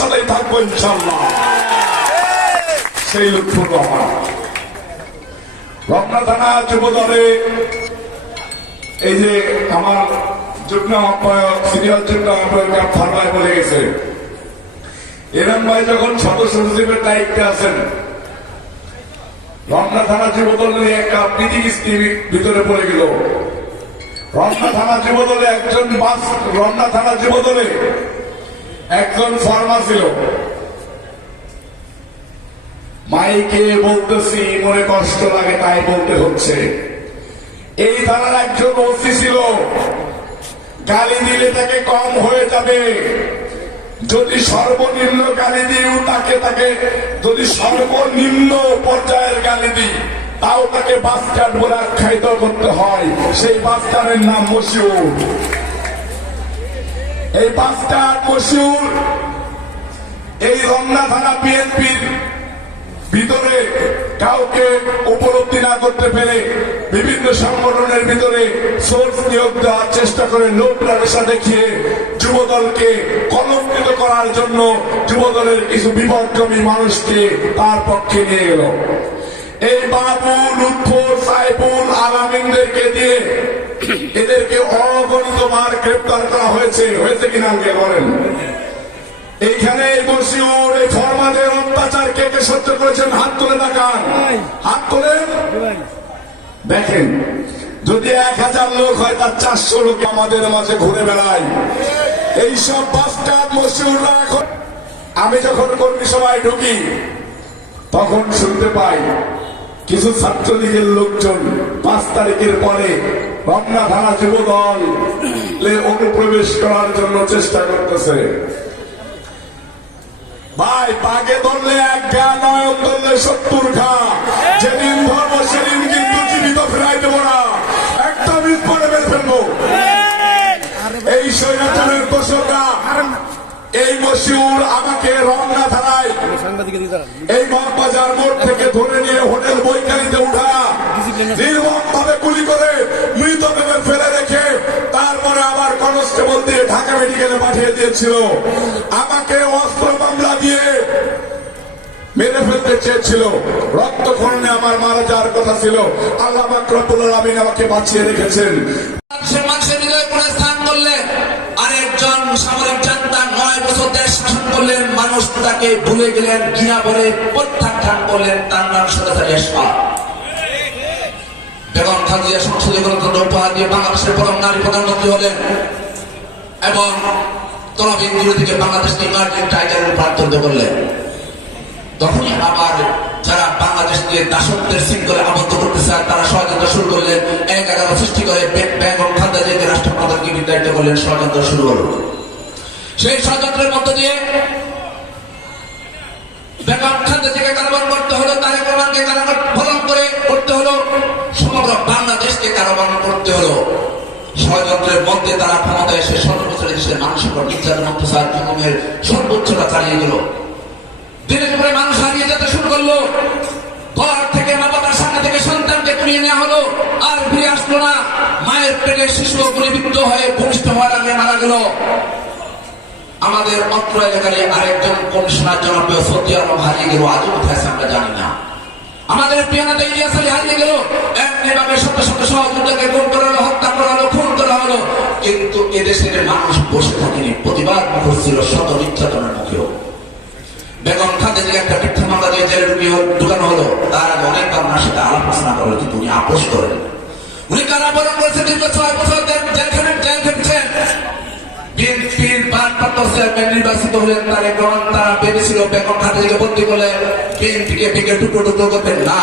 সাথেই থাকবো ইনশাল্লাহ। সেই লুৎফুর রহমান রমনা থানা যুব দলে এই যে আমার যুগ্ম আহ্বায়ক সিনিয়র যুগ্ম আহ্বায়ক ফারমায় বলে গেছে, এরম ভাই যখন সদস্য সচিবের দায়িত্বে আছেন, রমনা থানা যুব দলের একটা বিধিকিস্তি ভিতরে পড়ে গেল। রমনা থানা যুব দলে রমনা থানা যুব দলে একজন ফার্মা ছিল। মাইকে বলতেছি, মনে কষ্ট লাগে তাই বলতে হচ্ছে। এই থানার একজন ওসি ছিল, গালি দিলে তাকে কম হয়ে যাবে, যদি সর্বনিম্ন গালি দিও তাকে যদি সর্বনিম্ন পর্যায়ের গালি দিই তাও তাকে বাস্টার্ড বলে আখ্যায়িত করতে হয়। সেই বাস্টার্ডের নাম মশিউর। এই বাস্টার্ড মশিউর এই রমনা থানা বিএনপির ভিতরে কাউকে উপলব্ধি না করতে পেরে বিভিন্ন সংগঠনের ভিতরে সোর্স নিয়োগ দেওয়ার চেষ্টা করে, লোক লালসা দেখিয়ে যুবদলকে কলঙ্কিত করার জন্য যুবদলের কিছু বিপদগামী মানুষকে তার পক্ষে নিয়ে গেল। এই বাবু, লুৎফর, সাইফুল, আলামিনদেরকে দিয়ে এদেরকে অগণিত বার গ্রেপ্তার করা হয়েছে কিনা আমাকে বলেন। এইখানে মশিউর এই ফরমাদের অত্যাচার কে কে সহ্য করেছেন? হাত তুলে দেখান, হাত তোলেন। দেখেন, যদি 1000 লোক হয় তার 400 লোক আমাদের মাঝে ঘুরে বেড়ায়। এইসব বাস্টার্ড মশিউররা এখন, আমি যখন কর্মী সভায় ঢুকি তখন শুনতে পাই কিছু ছাত্রলীগের লোকজন 5 তারিখের পরে রমনা থানা যুব দল অনুপ্রবেশ করার জন্য চেষ্টা করতেছে। ভাই, বাঘে ধরলে 1 ঘা, নয়ন ধরলে 70 ঘা। যেদিন ধরবো সেদিন কিন্তু জীবিত ফেরাই দেবো না, একটা মিনিট পরে মেরে ফেলবো। এই স্বৈরাচারের দোষকরা, এই মশিউর আমাকে রমনা থানায় এই মগবাজার মোড় থেকে ধরে নিয়ে হোটেল বৈকালিতে উঠা নির্মম ভাবে গুলি করে মৃতদেহে ফেলে রেখে তারপরে আবার কনস্টেবল দিয়ে ঢাকা মেডিকেলে পাঠিয়ে দিয়েছিল। আমাকে অস্ত্র মামলা দিয়ে মেরে ফেলতে চেয়েছিল। রক্তক্ষরণে আমার মারা যাওয়ার কথা ছিল। আল্লাহ পাক রব্বুল আলামিন আমাকে বাঁচিয়ে রেখেছেন। মানুষের হৃদয়ে কোন স্থান করলেন, আরেকজন সামরিক জান্তা 9 বছর দেশ শাসন করলেন, মানুষ তাকে ভুলে গেলেন, ঘৃণা বলে প্রত্যাখ্যান করলেন। তার নাম স্বৈরাচারী এরশাদ। বেগম খালেদা সংসদীয় গণতন্ত্র উপহার দিয়ে বাংলাদেশের প্রথম নারী প্রধানমন্ত্রী হলেন এবং তলাবিহীন বিরোধীকে বাংলাদেশকে ইমার্জিং টাইটারের প্রার্থনা করলেন। তখনই আবার যারা বাংলাদেশকে দাসত্বের শৃঙ্খলে আবদ্ধ করতে চায় তারা ষড়যন্ত্র শুরু করলেন। 11 সৃষ্টি করে বেগম খালেদা জিয়াকে রাষ্ট্রপ্রধানকে বিতাড়িত করলেন। ষড়যন্ত্র শুরু হল। সেই ষড়যন্ত্রের মধ্য দিয়ে বেগম খালেদা জিয়াকে কারাবরণ করতে হলো, তারেক রহমানকে কারাবরণ করতে হলো, সমগ্র বাংলাদেশকে কারাবরণ করতে হলো। ষড়যন্ত্রের মধ্যে তারা ক্ষমতায় এসে 17 বছরের দেশের মানুষের উপর নির্যাতন, অত্যাচার, জুলুমের সর্বোচ্চটা চালিয়ে গেল। দিনের পরে মানুষ হারিয়ে যেতে শুরু করলো। ঘর থেকে মা বাবার সামনে থেকে সন্তানকে কুড়িয়ে নেওয়া হলো, আর ফিরে আসলো না। মায়ের পেটে শিশু গুলিবিদ্ধ হয়ে ভূমিষ্ঠ হওয়ার আগে মারা গেল। আমাদের অত্র এলাকার আরেকজন কমিশনার জনপ্রিয় সৌদি আরব হারিয়ে গেল, আজও কোথায় আছে আমরা জানি না। আমাদের প্রিয় নেতা ইলিয়াস আলী হারিয়ে গেল। এমনিভাবে শত শত সহযোদ্ধাকে গুম করা হলো, হত্যা করা হলো, খুন করা হলো। কিন্তু এদেশের মানুষ বসে থাকেনি, প্রতিবাদ মুখর ছিল শত নির্যাতনের মুখেও। বেগম খালেদা জিয়াকে একটা মিথ্যা মামলা দিয়ে জেলে ঢুকানো হলো। তার আগে অনেকবার ওনার সাথে আলাপ আলোচনা করলো, কিন্তু উনি আপোষ করেন। উনি কারাবরণ করেছেন, দীর্ঘ 6 বছর জেল খেটেছেন। বিএনপির ভারপ্রাপ্ত চেয়ারম্যান নির্বাচিত হলেন তারেক রহমান। তারা ভেবেছিল বেগম খালেদা জিয়াকে বন্দী করলে বিএনপিকে ভেঙে টুকরো টুকরো করবেন না।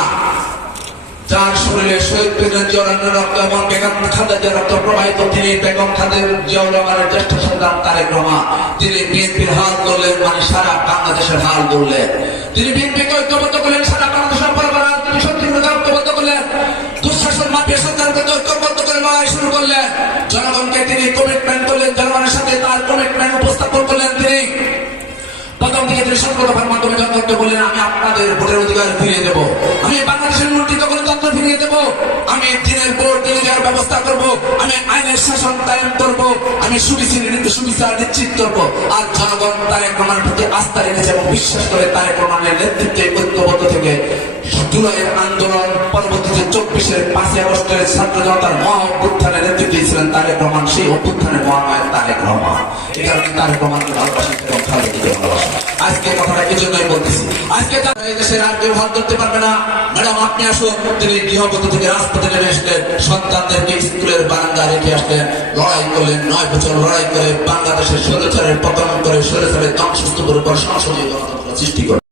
যার শরীরে শহীদ প্রেসিডেন্ট জিয়াউর রক্ত এবং বেগম খালেদা জিয়ার রক্ত প্রবাহিত, তিনি বেগম খালেদা জিয়াউর রহমানের জ্যেষ্ঠ সন্তান তারেক রহমান। তিনি বিএনপির হাল ধরলেন, মানে সারা বাংলাদেশের হাল ধরলেন। তিনি বিএনপিকে ঐক্যবদ্ধ করলেন, সারা বাংলাদেশের তিনি শত্রুকে ঐক্যবদ্ধ করলেন। দুঃশাসন মাফিয়া সরকারকে ঐক্যবদ্ধ করে লড়াই শুরু করলেন। জনগণকে তিনি কমিটমেন্ট করলেন, জনগণের সাথে তার কমিটমেন্ট উপস্থাপন করলেন। তিনি প্রথম থেকে তিনি সংকল্পের মাধ্যমে জনগণকে বললেন, আমি আপনাদের ভোটের অধিকার ফিরিয়ে দেবো, আমি বাংলাদেশের লুণ্ঠিত গণতন্ত্র ফিরিয়ে দেবো, আমি দিনের ভোট দিনে দেওয়ার ব্যবস্থা করবো, আমি আইনের শাসন কায়েম করবো, আমি সুবিচার নিশ্চিত করবো। আর জনগণ তারেক রহমানের প্রতি আস্থা রেখেছে এবং বিশ্বাস করে তারেক রহমানের নেতৃত্বে ঐক্যবদ্ধ থেকে জুলাইয়ের আন্দোলন, পরবর্তীতে 24-এর 5ই আগস্টের ছাত্র জনতার মহা অভ্যুত্থানের নেতৃত্ব দিয়েছিলেন তারেক রহমান। সেই অভ্যুত্থানের মহানায়ক তারেক রহমান। এই কারণে তারেক রহমানকে ভালোবাসি এবং খালেদাকে ভালোবাসি। আজকে কথাটা এই জন্যই বলতেছি, আজকে তারা এই দেশের আর কেউ হাত ধরতে পারবে না। ম্যাডাম আপনি আসুন, তিনি গৃহবধূ থেকে রাজপথে নেমে আসলেন, সন্তানদেরকে স্কুলের বারান্দা রেখে আসলেন, লড়াই করলেন, 9 বছর লড়াই করে বাংলাদেশের স্বৈরাচারের পতন করে স্বৈরাচারের ধ্বংসস্তূপের উপর সংসদীয় গণতন্ত্র সৃষ্টি করে